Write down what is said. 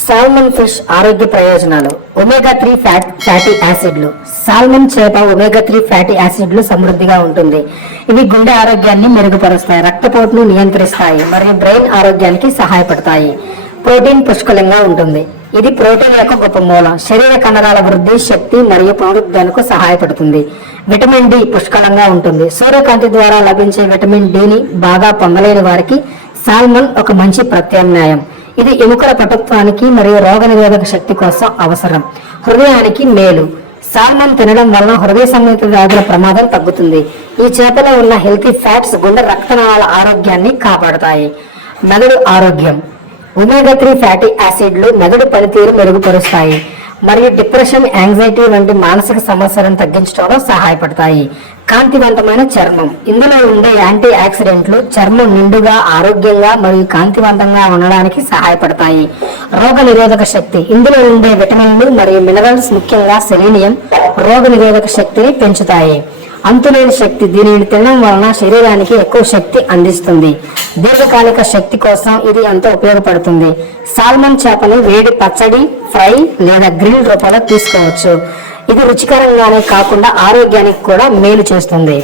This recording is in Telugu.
సాల్మన్ ఫిష్ ఆరోగ్య ప్రయోజనాలు. ఒమేగా 3 ఫ్యాటీ యాసిడ్లు. సాల్మన్ చేప ఒమేగా 3 ఫ్యాటీ యాసిడ్లు సమృద్ధిగా ఉంటుంది. ఇవి గుండె ఆరోగ్యాన్ని మెరుగుపరుస్తాయి, రక్తపోటును నియంత్రిస్తాయి మరియు బ్రెయిన్ ఆరోగ్యానికి సహాయపడతాయి. ప్రోటీన్ పుష్కలంగా ఉంటుంది. ఇది ప్రోటీన్ యొక్క గొప్ప మూలం. శరీర కండరాల వృద్ధి, శక్తి మరియు పునరుద్ధరణకు సహాయపడుతుంది. విటమిన్ డి పుష్కలంగా ఉంటుంది. సూర్యకాంతి ద్వారా లభించే విటమిన్ డిని బాగా పొందలేని వారికి సాల్మన్ ఒక మంచి ప్రత్యామ్నాయం. ఇది ఎముకల పటుత్వానికి మరియు రోగనిరోధక శక్తి కోసం అవసరం. హృదయానికి మేలు. సాల్మన్ తినడం వలన హృదయ సంబంధిత వ్యాధుల ప్రమాదం తగ్గుతుంది. ఈ చేపలో ఉన్న హెల్తీ ఫ్యాట్స్ గుండె రక్తనాళాల ఆరోగ్యాన్ని కాపాడుతాయి. మెదడు ఆరోగ్యం. ఒమేగా 3 ఫ్యాటీ యాసిడ్లు మెదడు పనితీరు మెరుగుపరుస్తాయి మరియు డిప్రెషన్, యాంగ్జైటీ వంటి మానసిక సమస్యలను తగ్గించడంలో సహాయపడతాయి. కాంతివంతమైన చర్మం. ఇందులో ఉండే యాంటీ ఆక్సిడెంట్లు చర్మం నిండుగా, ఆరోగ్యంగా మరియు కాంతివంతంగా ఉండడానికి సహాయపడతాయి. రోగ నిరోధక శక్తి. ఇందులో ఉండే విటమిన్లు మరియు మినరల్స్, ముఖ్యంగా సెలీనియం, రోగ నిరోధక శక్తిని పెంచుతాయి. అంతులేని శక్తి. దీనిని తినడం వలన శరీరానికి ఎక్కువ శక్తి అందిస్తుంది. దీర్ఘకాలిక శక్తి కోసం ఇది ఎంతో ఉపయోగపడుతుంది. సాల్మన్ చేపను వేడి పచ్చడి, ఫ్రై లేదా గ్రిల్ రూపంలో తీసుకోవచ్చు. ఇది రుచికరంగానే కాకుండా ఆరోగ్యానికి కూడా మేలు చేస్తుంది.